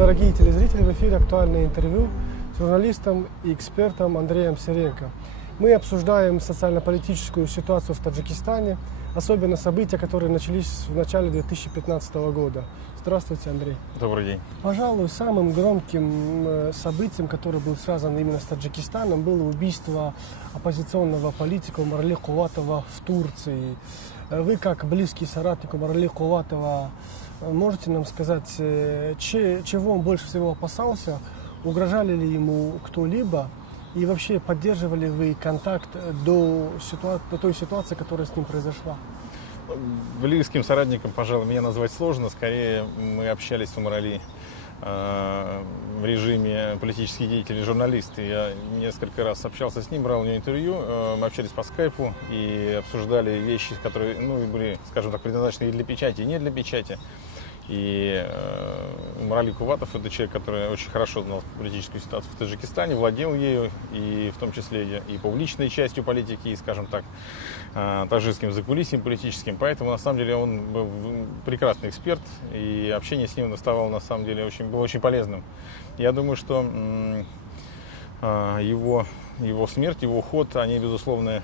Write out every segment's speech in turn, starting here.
дорогие телезрители, в эфире актуальное интервью с журналистом и экспертом Андреем Серенко. Мы обсуждаем социально-политическую ситуацию в Таджикистане, особенно события, которые начались в начале 2015 года. Здравствуйте, Андрей. Добрый день. Пожалуй, самым громким событием, которое было связано именно с Таджикистаном, было убийство оппозиционного политика Умарали Куватова в Турции. Вы, как близкий соратник Умарали Куватова, можете нам сказать, чего он больше всего опасался? Угрожали ли ему кто-либо? И вообще, поддерживали вы контакт до той ситуации, которая с ним произошла? Близким соратником, пожалуй, меня назвать сложно. Скорее, мы общались с Умарали в режиме политические деятели, журналисты. Я несколько раз общался с ним, брал у него интервью. Мы общались по скайпу и обсуждали вещи, которые были, скажем так, предназначены и для печати, и не для печати. И Умарали Куватов — это человек, который очень хорошо знал политическую ситуацию в Таджикистане, владел ею, и в том числе и публичной частью политики, и, скажем так, таджикским закулисьем политическим. Поэтому, на самом деле, он был прекрасный эксперт, и общение с ним доставало, на самом деле, было очень полезным. Я думаю, что его смерть, его уход, они, безусловно,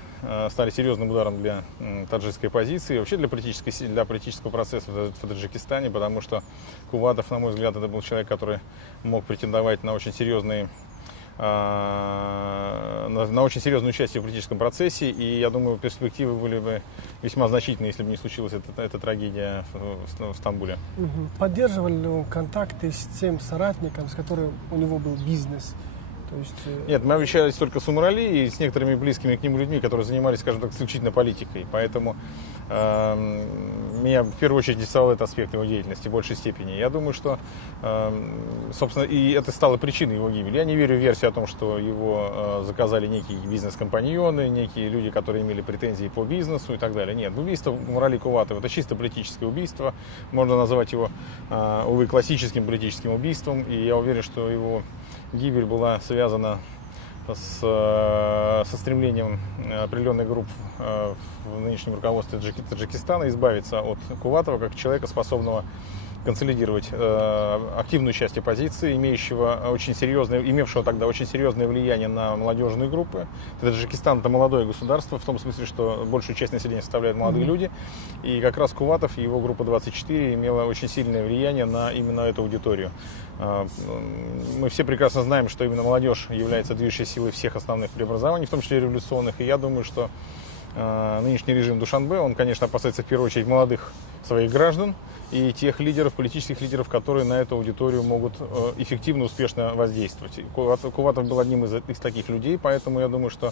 стали серьезным ударом для таджикской позиции, вообще для политического процесса в Таджикистане, потому что Куватов, на мой взгляд, это был человек, который мог претендовать на очень серьезную участие в политическом процессе, и я думаю, перспективы были бы весьма значительны, если бы не случилась эта трагедия в Стамбуле. Поддерживали ли он контакты с тем соратником, с которым у него был бизнес? Нет, мы общались только с Умарали и с некоторыми близкими к нему людьми, которые занимались, скажем так, исключительно политикой. Поэтому меня в первую очередь интересовал этот аспект его деятельности в большей степени. Я думаю, что, собственно, и это стало причиной его гибели. Я не верю в версию о том, что его заказали некие бизнес-компаньоны, некие люди, которые имели претензии по бизнесу и так далее. Нет, убийство Умарали Куватова — это чисто политическое убийство. Можно назвать его, увы, классическим политическим убийством. И я уверен, что его гибель была связана со стремлением определенных групп в нынешнем руководстве Таджикистана избавиться от Куватова как человека, способного консолидировать активную часть оппозиции, имевшего тогда очень серьезное влияние на молодежные группы. Таджикистан — это молодое государство, в том смысле, что большую часть населения составляют молодые люди. И как раз Куватов и его группа 24 имела очень сильное влияние на именно эту аудиторию. Мы все прекрасно знаем, что именно молодежь является движущей силой всех основных преобразований, в том числе революционных. И я думаю, что нынешний режим Душанбе, он, конечно, опасается в первую очередь молодых своих граждан и тех лидеров, политических лидеров, которые на эту аудиторию могут эффективно, успешно воздействовать. Куватов был одним из таких людей, поэтому я думаю, что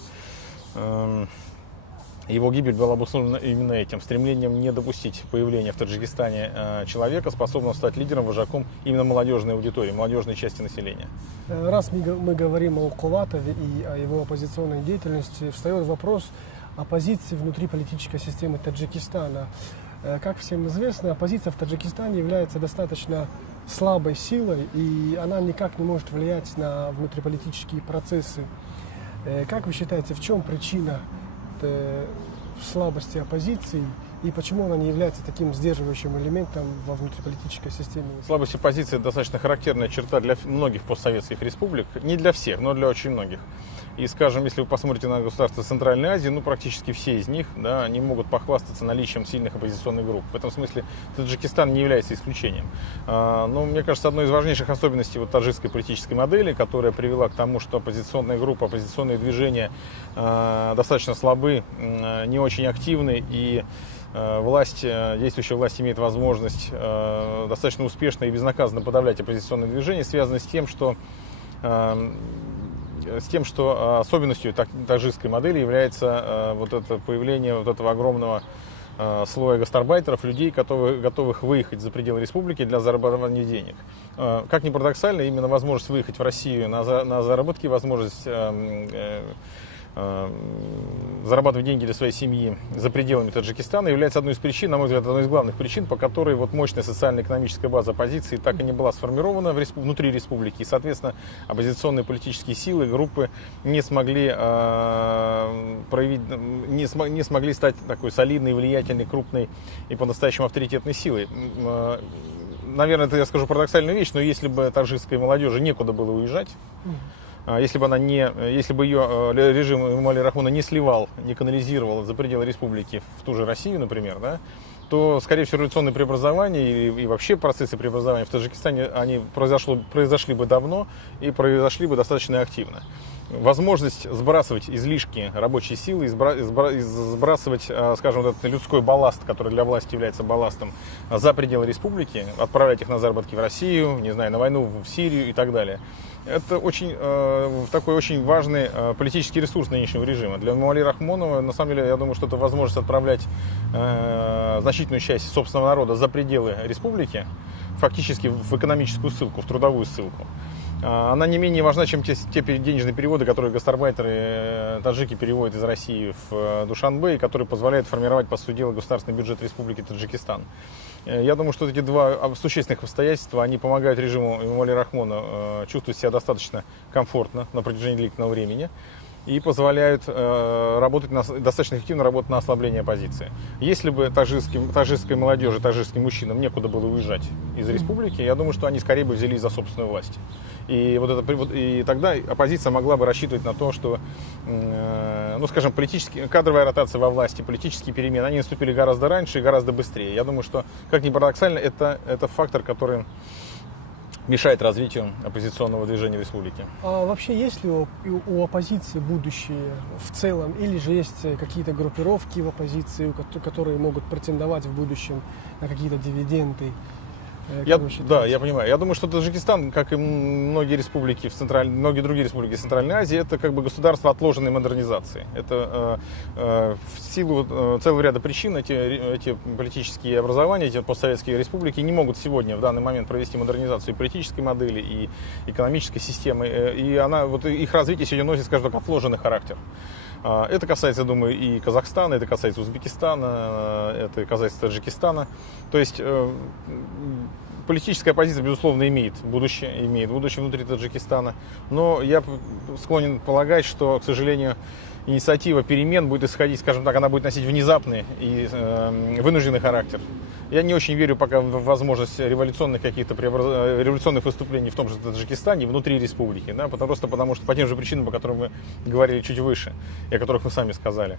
его гибель была обусловлена именно этим, стремлением не допустить появления в Таджикистане человека, способного стать лидером, вожаком именно молодежной аудитории, молодежной части населения. Раз мы говорим о Куватове и о его оппозиционной деятельности, встает вопрос оппозиции внутри политической системы Таджикистана. Как всем известно, оппозиция в Таджикистане является достаточно слабой силой, и она никак не может влиять на внутриполитические процессы. Как вы считаете, в чем причина слабости оппозиции и почему она не является таким сдерживающим элементом во внутриполитической системе? Слабость оппозиции — достаточно характерная черта для многих постсоветских республик, не для всех, но для очень многих. И, скажем, если вы посмотрите на государства Центральной Азии, практически все из них, они могут похвастаться наличием сильных оппозиционных групп. В этом смысле Таджикистан не является исключением. Но, мне кажется, одной из важнейших особенностей таджикской политической модели, которая привела к тому, что оппозиционные группы, оппозиционные движения достаточно слабы, не очень активны, и действующая власть имеет возможность достаточно успешно и безнаказанно подавлять оппозиционные движения, связано с тем, что особенностью таджикской модели является это появление этого огромного слоя гастарбайтеров, людей, готовых выехать за пределы республики для зарабатывания денег. Как ни парадоксально, именно возможность выехать в Россию на заработки, возможность зарабатывать деньги для своей семьи за пределами Таджикистана является одной из причин, на мой взгляд, одной из главных причин, по которой мощная социально-экономическая база оппозиции так и не была сформирована внутри республики. И, соответственно, оппозиционные политические силы, группы не смогли стать такой солидной, влиятельной, крупной и по-настоящему авторитетной силой. наверное, это я скажу парадоксальную вещь, но если бы таджикской молодежи некуда было уезжать, если бы ее режим Эмомали Рахмона не сливал, не канализировал за пределы республики в ту же Россию, например, да, то, скорее всего, революционные преобразования и вообще процессы преобразования в Таджикистане, они произошли бы давно и произошли бы достаточно активно. Возможность сбрасывать излишки рабочей силы, сбрасывать, скажем, вот этот людской балласт, который для власти является балластом, за пределы республики, отправлять их на заработки в Россию, не знаю, на войну в Сирию и так далее. Это такой очень важный политический ресурс нынешнего режима. Для Эмомали Рахмонова, на самом деле, я думаю, что это возможность отправлять значительную часть собственного народа за пределы республики, фактически в экономическую ссылку, в трудовую ссылку. Она не менее важна, чем те денежные переводы, которые гастарбайтеры таджики переводят из России в Душанбе, и которые позволяют формировать, по сути дела, государственный бюджет Республики Таджикистан. Я думаю, что эти два существенных обстоятельства, они помогают режиму Эмомали Рахмона чувствовать себя достаточно комфортно на протяжении длительного времени и позволяют достаточно эффективно работать на ослабление оппозиции. Если бы таджикской молодежи, таджикским мужчинам некуда было уезжать из республики, я думаю, что они скорее бы взялись за собственную власть. И тогда оппозиция могла бы рассчитывать на то, что, скажем, кадровая ротация во власти, политические перемены, они наступили гораздо раньше и гораздо быстрее. Я думаю, что, как ни парадоксально, это фактор, который мешает развитию оппозиционного движения в республике. А вообще есть ли у оппозиции будущее в целом, или же есть какие-то группировки в оппозиции, которые могут претендовать в будущем на какие-то дивиденды? Я понимаю. Я думаю, что Таджикистан, как и многие другие республики Центральной Азии, это как бы государство отложенной модернизации. Это в силу целого ряда причин эти политические образования, эти постсоветские республики не могут сегодня, в данный момент, провести модернизацию и политической модели, и экономической системы. И их развитие сегодня носит, скажем так, отложенный характер. Это касается, я думаю, и Казахстана, это касается Узбекистана, это касается Таджикистана. То есть политическая оппозиция, безусловно, имеет будущее внутри Таджикистана. Но я склонен полагать, что, к сожалению, инициатива перемен будет исходить, скажем так, она будет носить внезапный и вынужденный характер. Я не очень верю пока в возможность революционных выступлений в том же Таджикистане внутри республики, да, просто потому что по тем же причинам, по которым мы говорили чуть выше, и о которых мы сами сказали.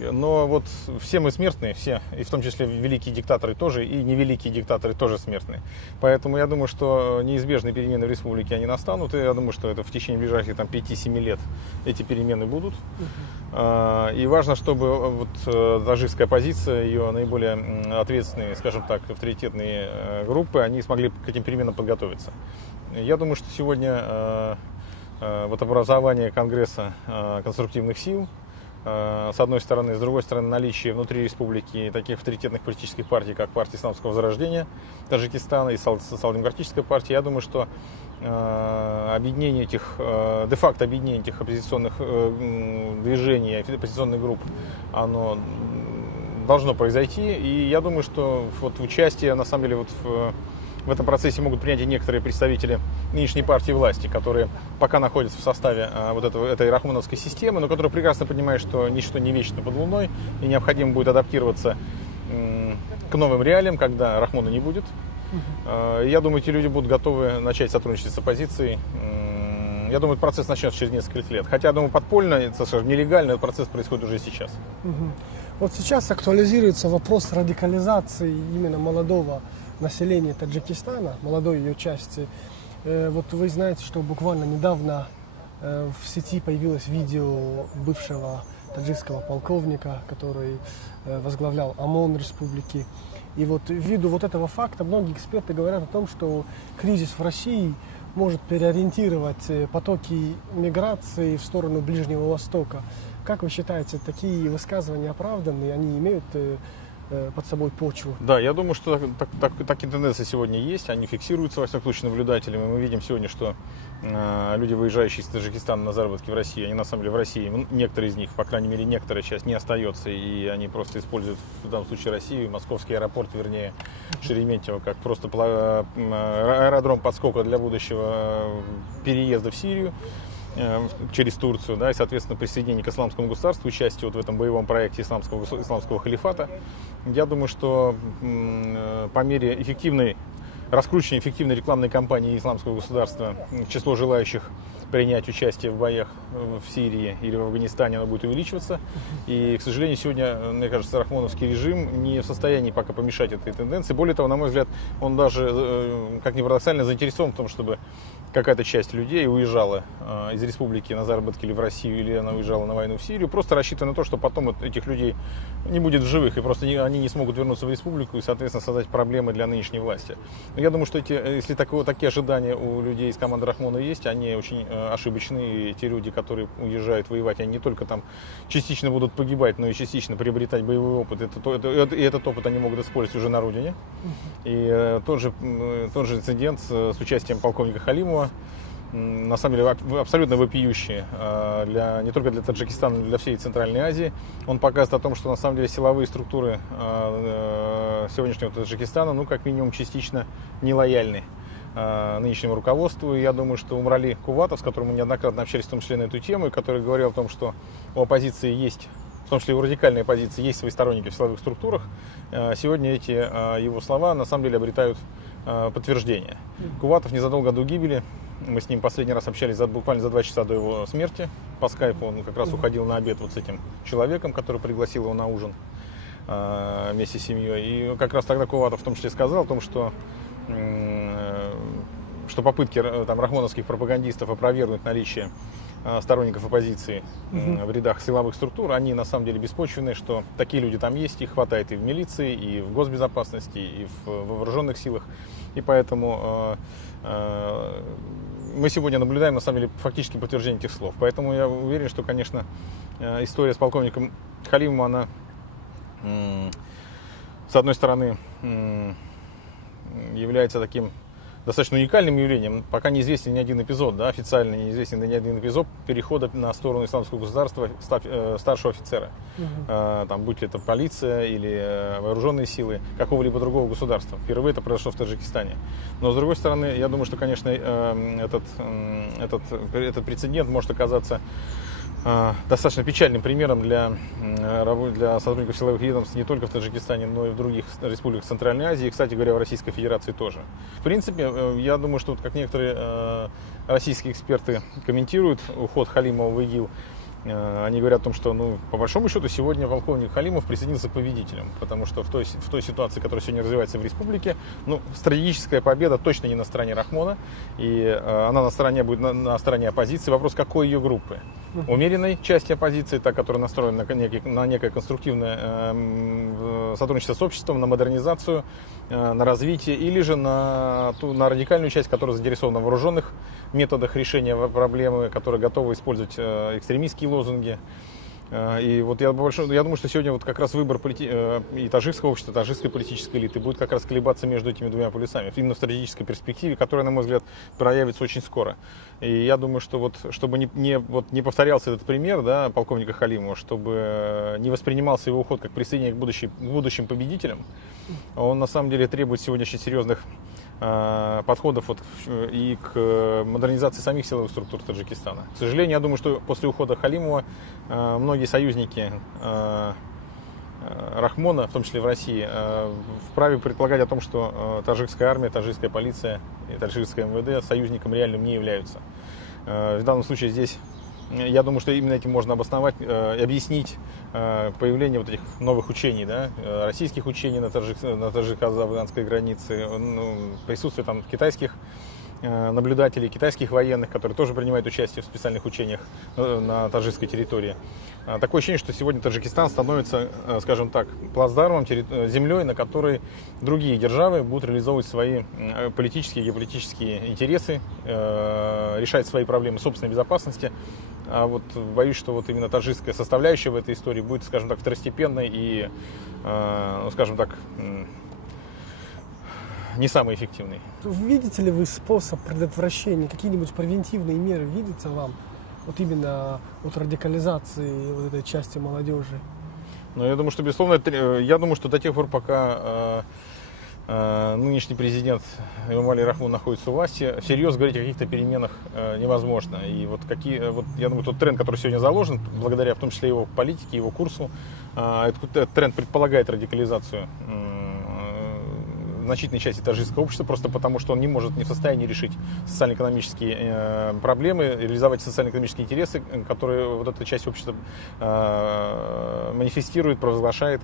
Но вот все мы смертные, все, и в том числе великие диктаторы тоже, и невеликие диктаторы тоже смертные. Поэтому я думаю, что неизбежные перемены в республике, они настанут, и я думаю, что это в течение ближайших 5-7 лет эти перемены будут. И важно, чтобы таджикская оппозиция, ее наиболее ответственные, скажем так, авторитетные группы, они смогли к этим переменам подготовиться. Я думаю, что сегодня образование Конгресса конструктивных сил, с одной стороны, с другой стороны, наличие внутри республики таких авторитетных политических партий, как партия Исламского возрождения Таджикистана и Социал-демократическая партия, я думаю, что де-факто объединение этих оппозиционных движений, оппозиционных групп, оно должно произойти. И я думаю, что участие, на самом деле, в этом процессе могут принять и некоторые представители нынешней партии власти, которые пока находятся в составе этой рахмоновской системы, но которые прекрасно понимают, что ничто не вечно под луной, и необходимо будет адаптироваться к новым реалиям, когда Рахмона не будет. Я думаю, эти люди будут готовы начать сотрудничать с оппозицией. Я думаю, процесс начнется через несколько лет. Хотя, думаю, подпольно, нелегально этот процесс происходит уже сейчас. Вот сейчас актуализируется вопрос радикализации именно молодого населения Таджикистана, молодой ее части. Вот вы знаете, что буквально недавно в сети появилось видео бывшего таджикского полковника, который возглавлял ОМОН республики. И ввиду этого факта многие эксперты говорят о том, что кризис в России может переориентировать потоки миграции в сторону Ближнего Востока. Как вы считаете, такие высказывания оправданы? Они имеют под собой почву? Да, я думаю, что такие тенденции сегодня есть, они фиксируются, во всяком случае, наблюдателями. Мы видим сегодня, что люди, выезжающие из Таджикистана на заработки в России, они на самом деле в России, некоторые из них, по крайней мере, некоторая часть не остается, и они просто используют в данном случае Россию, московский аэропорт, вернее, Шереметьево, как просто аэродром подскока для будущего переезда в Сирию. через Турцию, да, и, соответственно, присоединение к исламскому государству, участие вот в этом боевом проекте исламского халифата. Я думаю, что по мере раскручивания эффективной рекламной кампании исламского государства число желающих принять участие в боях в Сирии или в Афганистане, оно будет увеличиваться. И, к сожалению, сегодня, мне кажется, рахмоновский режим не в состоянии пока помешать этой тенденции. Более того, на мой взгляд, он даже, как ни парадоксально, заинтересован в том, чтобы какая-то часть людей уезжала из республики на заработки или в Россию, или она уезжала на войну в Сирию, просто рассчитывая на то, что потом этих людей не будет в живых, и просто они не смогут вернуться в республику и, соответственно, создать проблемы для нынешней власти. Но я думаю, что если такие ожидания у людей из команды Рахмона есть, они очень ошибочны, и те люди, которые уезжают воевать, они не только там частично будут погибать, но и частично приобретать боевой опыт. И этот опыт они могут использовать уже на родине. И тот же инцидент с участием полковника Халимова, на самом деле абсолютно вопиющий не только для Таджикистана, но и для всей Центральной Азии. Он показывает о том, что на самом деле силовые структуры сегодняшнего Таджикистана, ну, как минимум, частично нелояльны нынешнему руководству. И я думаю, что Умрали Куватов, с которым мы неоднократно общались, в том числе на эту тему, и который говорил о том, что у оппозиции есть, в том числе у радикальной оппозиции, есть свои сторонники в силовых структурах, сегодня эти его слова на самом деле обретают подтверждение. Куватов незадолго до гибели, мы с ним последний раз общались буквально за 2 часа до его смерти по скайпу, он как раз уходил на обед вот с этим человеком, который пригласил его на ужин вместе с семьей. И как раз тогда Куватов в том числе сказал о том, что попытки там рахмоновских пропагандистов опровергнуть наличие сторонников оппозиции в рядах силовых структур, они на самом деле беспочвенны, что такие люди там есть, их хватает и в милиции, и в госбезопасности, и в вооруженных силах. И поэтому мы сегодня наблюдаем, на самом деле, фактически подтверждение этих слов. Поэтому я уверен, что, конечно, история с полковником Халимовым, она, с одной стороны, является таким достаточно уникальным явлением. Пока неизвестен ни один эпизод, да, официально неизвестен ни один эпизод перехода на сторону исламского государства старшего офицера. Там, будь это полиция или вооруженные силы какого-либо другого государства. Впервые это произошло в Таджикистане. Но с другой стороны, я думаю, что, конечно, этот прецедент может оказаться достаточно печальным примером для сотрудников силовых ведомств не только в Таджикистане, но и в других республиках Центральной Азии, и, кстати говоря, в Российской Федерации тоже. В принципе, я думаю, что, вот, как некоторые российские эксперты комментируют уход Халимова в ИГИЛ, они говорят о том, что, ну, по большому счету, сегодня полковник Халимов присоединился к победителям, потому что в той ситуации, которая сегодня развивается в республике, ну, стратегическая победа точно не на стороне Рахмона, и она будет на стороне оппозиции. Вопрос, какой ее группы? Умеренной части оппозиции, та, которая настроена на некое конструктивное сотрудничество с обществом, на модернизацию, на развитие, или же на радикальную часть, которая заинтересована в вооруженных методах решения проблемы, которые готовы использовать экстремистские лозунги. И вот я думаю, что сегодня вот как раз выбор и таджикского общества, таджикской политической элиты будет как раз колебаться между этими двумя полюсами, именно в стратегической перспективе, которая, на мой взгляд, проявится очень скоро. И я думаю, что вот, чтобы не повторялся этот пример, да, полковника Халимова, чтобы не воспринимался его уход как присоединение к будущим победителям, он на самом деле требует сегодня очень серьезных подходов и к модернизации самих силовых структур Таджикистана. К сожалению, я думаю, что после ухода Халимова многие союзники Рахмона, в том числе в России, вправе предполагать о том, что таджикская армия, таджикская полиция и таджикское МВД союзником реальным не являются. В данном случае здесь, я думаю, что именно этим можно обосновать, объяснить появление вот этих новых учений, да, российских учений на таджико-афганской границе, присутствие там китайских наблюдателей, китайских военных, которые тоже принимают участие в специальных учениях на таджикской территории. Такое ощущение, что сегодня Таджикистан становится, скажем так, плацдармом, землей, на которой другие державы будут реализовывать свои политические и геополитические интересы, решать свои проблемы собственной безопасности. А вот боюсь, что вот именно таджикская составляющая в этой истории будет, скажем так, второстепенной и, скажем так, не самый эффективный. Видите ли вы способ предотвращения, какие-нибудь превентивные меры видятся вам, вот именно от радикализации вот этой части молодежи? Ну, я думаю, что, безусловно, до тех пор, пока нынешний президент Эмомали Рахмон находится у власти, всерьез говорить о каких-то переменах невозможно. И вот я думаю, тот тренд, который сегодня заложен, благодаря в том числе его политике, его курсу, этот тренд предполагает радикализацию значительной части таджикского общества, просто потому что он не может, не в состоянии решить социально-экономические проблемы, реализовать социально-экономические интересы, которые вот эта часть общества манифестирует, провозглашает.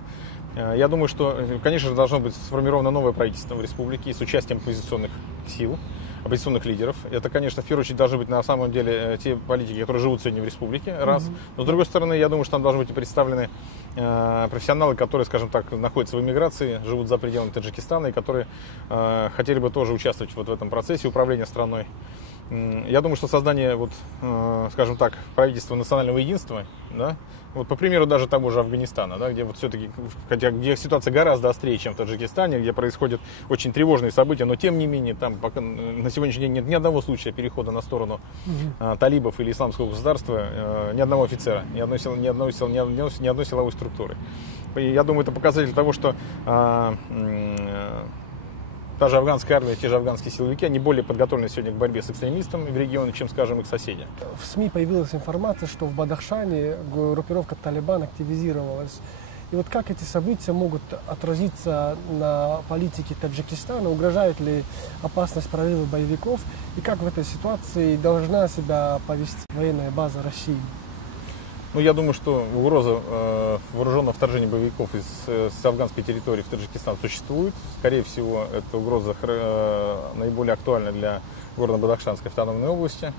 Я думаю, что, конечно же, должно быть сформировано новое правительство в республике с участием оппозиционных сил, оппозиционных лидеров. Это, конечно, в первую очередь должны быть на самом деле те политики, которые живут сегодня в республике, раз. Но с другой стороны, я думаю, что там должны быть и представлены профессионалы, которые, скажем так, находятся в эмиграции, живут за пределами Таджикистана и которые хотели бы тоже участвовать вот в этом процессе управления страной. Я думаю, что создание, скажем так, правительства национального единства, да, вот по примеру даже того же Афганистана, да, где вот все-таки, где ситуация гораздо острее, чем в Таджикистане, где происходят очень тревожные события, но тем не менее там пока на сегодняшний день нет ни одного случая перехода на сторону талибов или исламского государства, ни одного офицера, ни одной силовой структуры. И я думаю, это показатель того, что та же афганская армия, те же афганские силовики, они более подготовлены сегодня к борьбе с экстремистами в регионе, чем, скажем, их соседи. В СМИ появилась информация, что в Бадахшане группировка Талибан активизировалась. И вот как эти события могут отразиться на политике Таджикистана? Угрожает ли опасность прорыва боевиков? И как в этой ситуации должна себя повести военная база России? Ну, я думаю, что угроза вооруженного вторжения боевиков с афганской территории в Таджикистан существует. Скорее всего, эта угроза наиболее актуальна для города Бадахшанской автономной области.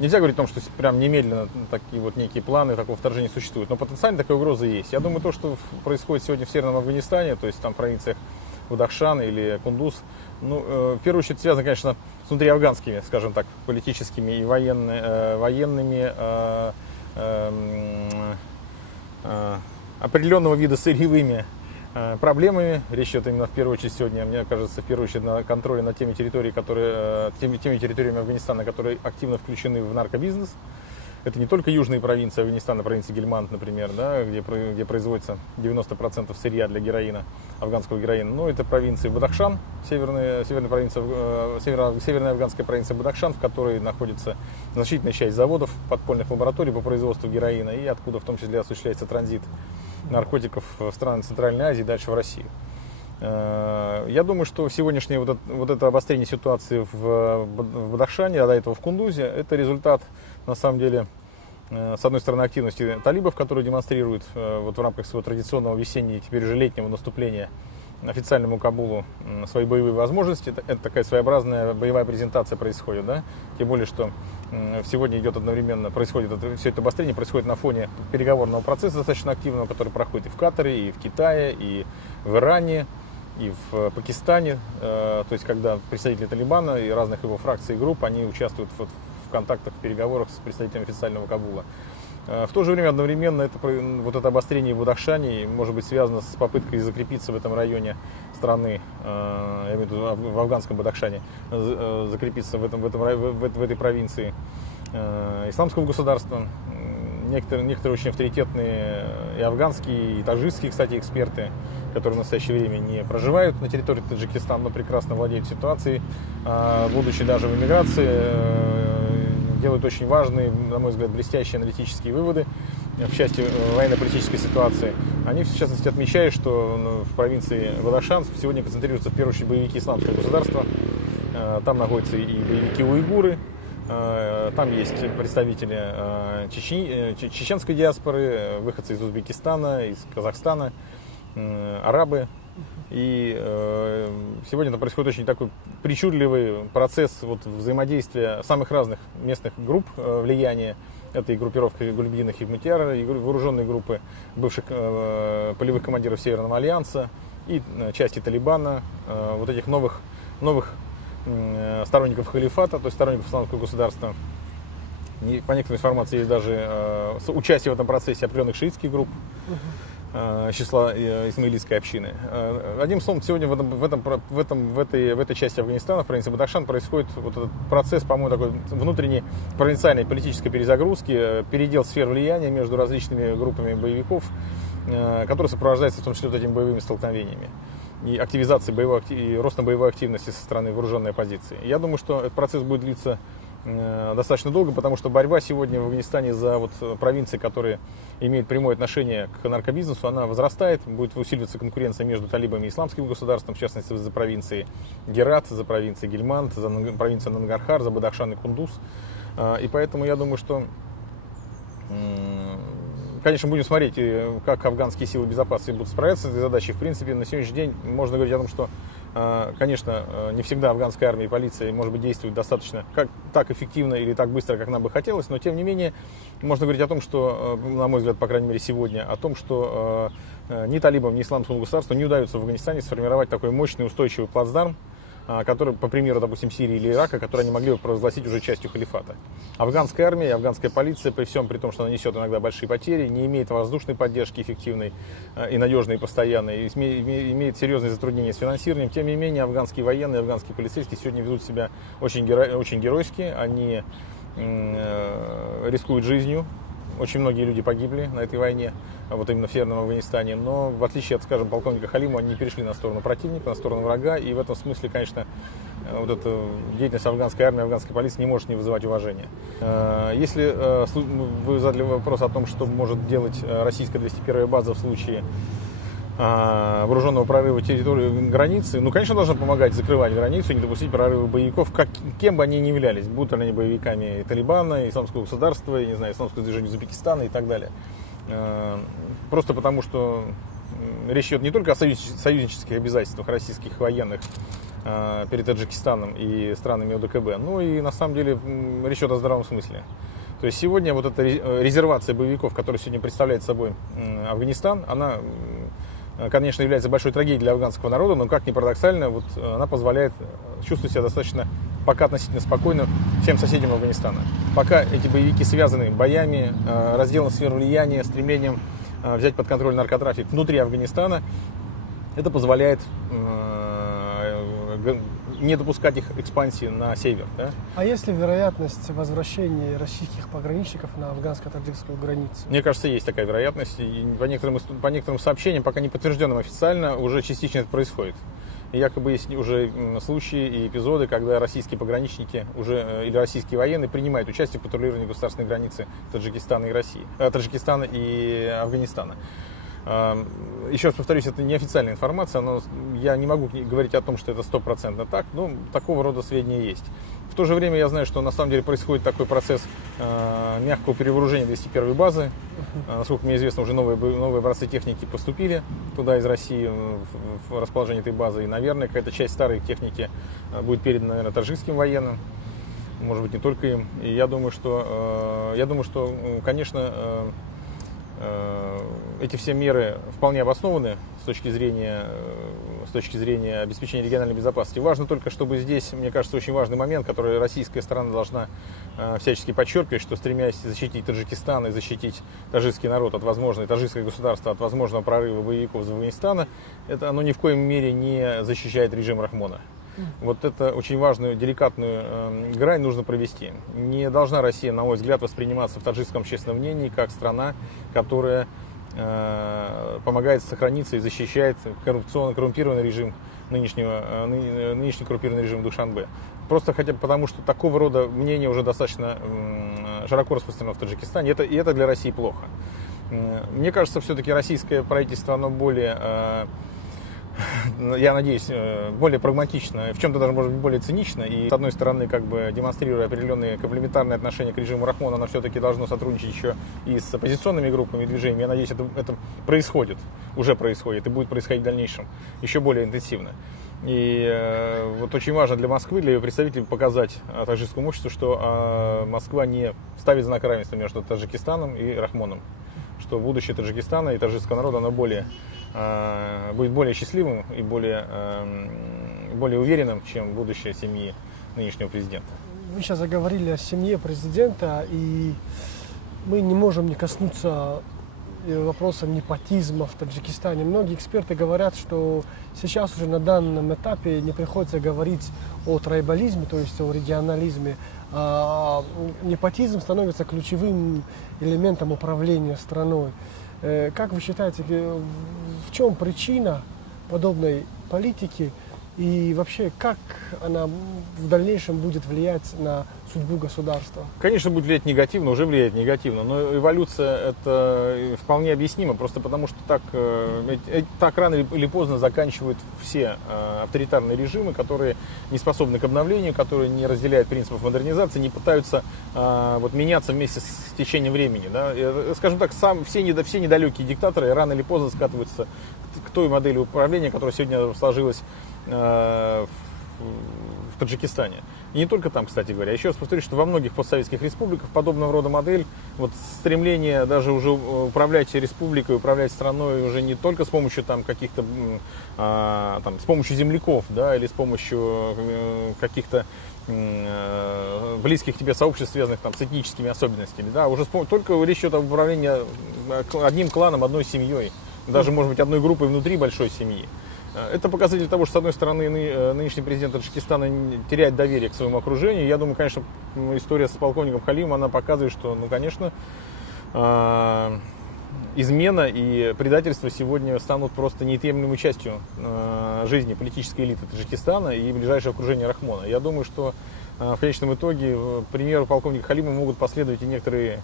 Нельзя говорить о том, что прям немедленно такие вот некие планы такого вторжения существуют, но потенциально такая угроза есть. Я думаю, то, что происходит сегодня в Северном Афганистане, то есть там в провинциях Бадахшан или Кундуз, в первую очередь связано, конечно, с внутриафганскими, скажем так, политическими и военными определенного вида сырьевыми проблемами. Речь идет именно в первую очередь сегодня, мне кажется, в первую очередь на контроле над теми территориями Афганистана, которые активно включены в наркобизнес. Это не только южные провинции Афганистана, провинция Гельманд, например, да, где производится 90% сырья для героина, афганского героина, но это провинция Бадахшан, северная афганская провинция Бадахшан, в которой находится значительная часть заводов, подпольных лабораторий по производству героина, и откуда в том числе осуществляется транзит наркотиков в страны Центральной Азии и дальше в Россию. Я думаю, что сегодняшнее вот это обострение ситуации в Бадахшане, а до этого в Кундузе, это результат, на самом деле, с одной стороны, активности талибов, которые демонстрируют вот в рамках своего традиционного весеннего, теперь уже летнего наступления официальному Кабулу свои боевые возможности. Это такая своеобразная боевая презентация происходит, да? Тем более, что сегодня идет одновременно, все это обострение происходит на фоне переговорного процесса достаточно активного, который проходит и в Катаре, и в Китае, и в Иране, и в Пакистане. То есть, когда представители Талибана и разных его фракций и групп, они участвуют в контактах, в переговорах с представителями официального Кабула. В то же время одновременно это обострение в Бадахшане может быть связано с попыткой закрепиться в этом районе страны, я имею в виду в афганском Бадахшане, закрепиться в этой провинции исламского государства. Некоторые очень авторитетные и афганские, и таджикские, кстати, эксперты, которые в настоящее время не проживают на территории Таджикистана, но прекрасно владеют ситуацией, будучи даже в эмиграции, делают очень важные, на мой взгляд, блестящие аналитические выводы в части военно-политической ситуации. Они, в частности, отмечают, что в провинции Бадахшан сегодня концентрируются в первую очередь боевики исламского государства. Там находятся и боевики уйгуры, там есть представители чеченской диаспоры, выходцы из Узбекистана, из Казахстана, арабы. И сегодня там происходит очень такой причудливый процесс взаимодействия самых разных местных групп влияния. Это и группировка Гульбдина Хикматьяра, и вооруженные группы бывших полевых командиров Северного альянса, и части Талибана, вот этих новых сторонников халифата, то есть сторонников исламского государства. По некоторой информации есть даже участие в этом процессе определенных шиитских групп, числа исмаилитской общины. Одним словом, сегодня в этой части Афганистана, в провинции Бадахшан, происходит вот этот процесс, по-моему, такой внутренней провинциальной политической перезагрузки, передел сфер влияния между различными группами боевиков. который сопровождается в том числе вот этими боевыми столкновениями и активизацией и ростом боевой активности со стороны вооруженной оппозиции. Я думаю, что этот процесс будет длиться достаточно долго, потому что борьба сегодня в Афганистане за вот провинции, которые имеют прямое отношение к наркобизнесу, она возрастает, будет усиливаться конкуренция между талибами и исламским государством, в частности за провинции Герат, за провинции Гельманд, за провинцию Нангархар, за Бадахшан и Кундуз. И поэтому я думаю, что, конечно, будем смотреть, как афганские силы безопасности будут справляться с этой задачей. В принципе, на сегодняшний день можно говорить о том, что, конечно, не всегда афганская армия и полиция, может быть, действуют достаточно так эффективно или так быстро, как нам бы хотелось, но, тем не менее, можно говорить о том, что, на мой взгляд, по крайней мере, сегодня, о том, что ни талибам, ни исламскому государству не удается в Афганистане сформировать такой мощный, устойчивый плацдарм, который, по примеру, допустим, Сирии или Ирака, которые они могли бы провозгласить уже частью халифата. Афганская армия и афганская полиция, при том, что она несет иногда большие потери, не имеет воздушной поддержки эффективной и надежной и постоянной, имеет серьезные затруднения с финансированием. Тем не менее, афганские военные, афганские полицейские сегодня ведут себя очень геройски, они рискуют жизнью. Очень многие люди погибли на этой войне, вот именно в Северном Афганистане, но в отличие от, скажем, полковника Халима, они не перешли на сторону противника, на сторону врага, и в этом смысле, конечно, вот эта деятельность афганской армии, афганской полиции не может не вызывать уважения. Если вы задали вопрос о том, что может делать российская 201-я база в случае вооруженного прорыва территории границы, ну, конечно, должна помогать закрывать границу, не допустить прорыва боевиков, кем бы они ни являлись, будут ли они боевиками Талибана, Исламского государства, я не знаю, Исламского движения Узбекистана и так далее. Просто потому, что речь идет не только о союзнических обязательствах российских военных перед Таджикистаном и странами ОДКБ, но и на самом деле речь идет о здравом смысле. То есть сегодня вот эта резервация боевиков, которая сегодня представляет собой Афганистан, она, конечно, является большой трагедией для афганского народа, но, как ни парадоксально, вот она позволяет чувствовать себя достаточно пока относительно спокойно всем соседям Афганистана. Пока эти боевики связаны боями, разделом сфер влияния, стремлением взять под контроль наркотрафик внутри Афганистана, это позволяет не допускать их экспансии на север. Да? А есть ли вероятность возвращения российских пограничников на афганско-таджикскую границу? Мне кажется, есть такая вероятность. И по некоторым сообщениям, пока не подтвержденным официально, уже частично это происходит. И якобы есть уже случаи и эпизоды, когда российские пограничники или российские военные принимают участие в патрулировании государственной границы Таджикистана и Афганистана. Еще раз повторюсь, это неофициальная информация, но я не могу говорить о том, что это 100% так, но такого рода сведения есть. В то же время я знаю, что на самом деле происходит такой процесс мягкого перевооружения 201-й базы. Насколько мне известно, уже новые образцы техники поступили туда из России в расположение этой базы. И, наверное, какая-то часть старой техники будет передана, наверное, таджикским военным. Может быть, не только им. И я думаю, что конечно, эти все меры вполне обоснованы с точки зрения обеспечения региональной безопасности. Важно только, чтобы здесь, мне кажется, очень важный момент, который российская сторона должна всячески подчеркивать, что, стремясь защитить Таджикистан и защитить таджикский народ таджикское государство от возможного прорыва боевиков из Афганистана, оно ни в коем мере не защищает режим Рахмона. Вот это очень важную, деликатную грань нужно провести. Не должна Россия, на мой взгляд, восприниматься в таджикском общественном мнении как страна, которая помогает сохраниться и защищает коррумпированный режим, нынешний коррумпированный режим Душанбе. Просто хотя бы потому, что такого рода мнение уже достаточно широко распространено в Таджикистане, и это для России плохо. Мне кажется, все-таки российское правительство, оно более, я надеюсь, более прагматично, в чем-то даже, может быть, более цинично. И, с одной стороны, как бы демонстрируя определенные комплементарные отношения к режиму Рахмона, оно все-таки должно сотрудничать еще и с оппозиционными группами и движениями. Я надеюсь, это происходит, уже происходит и будет происходить в дальнейшем еще более интенсивно. И вот очень важно для Москвы, для ее представителей показать таджикскому обществу, что Москва не ставит знак равенства между Таджикистаном и Рахмоном. Что будущее Таджикистана и таджикского народа, оно будет более счастливым и более уверенным, чем будущее семьи нынешнего президента. Вы сейчас заговорили о семье президента, и мы не можем не коснуться вопроса непотизма в Таджикистане. Многие эксперты говорят, что сейчас уже на данном этапе не приходится говорить о трайбализме, то есть о регионализме. Непотизм становится ключевым элементом управления страной. Как вы считаете, в чем причина подобной политики и вообще как она в дальнейшем будет влиять на судьбу государства? Конечно, будет влиять негативно, уже влияет негативно, но эволюция это вполне объяснимо, просто потому что так рано или поздно заканчивают все авторитарные режимы, которые не способны к обновлению, которые не разделяют принципов модернизации, не пытаются меняться вместе с течением времени. Да? Скажем так, все недалекие диктаторы рано или поздно скатываются к той модели управления, которая сегодня сложилась в Таджикистане. И не только там, кстати говоря. Еще раз повторюсь, что во многих постсоветских республиках подобного рода модель, стремление даже уже управлять республикой, управлять страной уже не только с помощью каких-то, с помощью земляков, да, или с помощью каких-то близких к тебе сообществ, связанных с этническими особенностями, да, уже только речь идет об управлении одним кланом, одной семьей, даже, может быть, одной группой внутри большой семьи. Это показатель того, что, с одной стороны, нынешний президент Таджикистана теряет доверие к своему окружению. Я думаю, конечно, история с полковником Халимом, она показывает, что, конечно, измена и предательство сегодня станут просто неотъемлемой частью жизни политической элиты Таджикистана и ближайшего окружения Рахмона. Я думаю, что в конечном итоге, к примеру полковника Халима, могут последовать и некоторые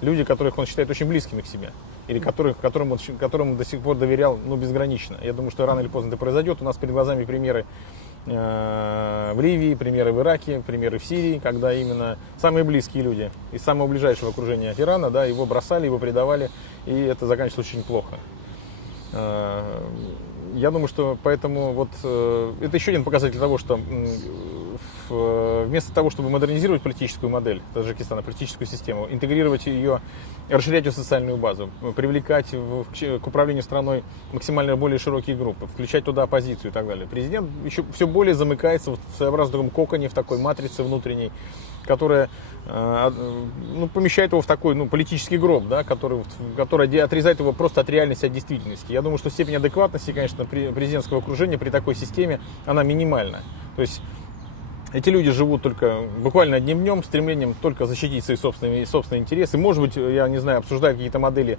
люди, которых он считает очень близкими к себе, или которым он до сих пор доверял безгранично. Я думаю, что рано или поздно это произойдет. У нас перед глазами примеры в Ливии, примеры в Ираке, примеры в Сирии, когда именно самые близкие люди из самого ближайшего окружения тирана, да, его бросали, его предавали, и это заканчивалось очень плохо. Я думаю, что поэтому это еще один показатель того, что вместо того, чтобы модернизировать политическую модель Таджикистана, политическую систему, интегрировать ее, расширять ее социальную базу, привлекать к управлению страной максимально более широкие группы, включать туда оппозицию и так далее, президент еще все более замыкается в своеобразном коконе, в такой матрице внутренней, которая помещает его в такой политический гроб, да, который отрезает его просто от реальности, от действительности. Я думаю, что степень адекватности, конечно, президентского окружения при такой системе, она минимальна. То есть эти люди живут только буквально одним днем, стремлением только защитить свои собственные интересы. Может быть, я не знаю, обсуждают какие-то модели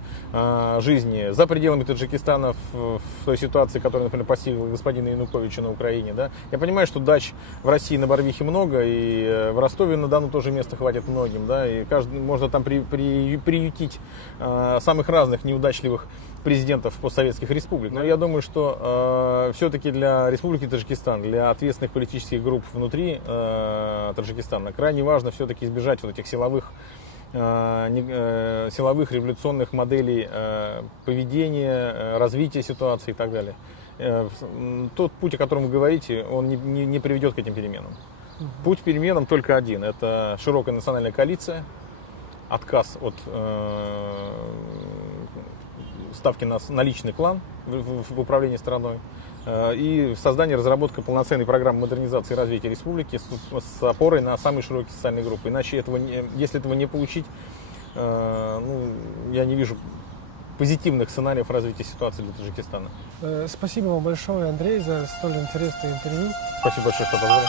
жизни за пределами Таджикистана в той ситуации, которая, например, постигла господина Януковича на Украине. Да? Я понимаю, что дач в России на Барвихе много, и в Ростове-на-Дону тоже места хватит многим. Да? И можно там приютить самых разных неудачливых президентов постсоветских республик. Но я думаю, что все-таки для Республики Таджикистан, для ответственных политических групп внутри Таджикистана крайне важно все-таки избежать этих силовых революционных моделей поведения, развития ситуации и так далее. Тот путь, о котором вы говорите, он не приведет к этим переменам. Путь к переменам только один. Это широкая национальная коалиция, отказ от ставки на личный клан в управлении страной и создание, разработка полноценной программы модернизации и развития республики с опорой на самые широкие социальные группы. Иначе если этого не получить, я не вижу позитивных сценариев развития ситуации для Таджикистана. Спасибо вам большое, Андрей, за столь интересное интервью. Спасибо большое, что позвали.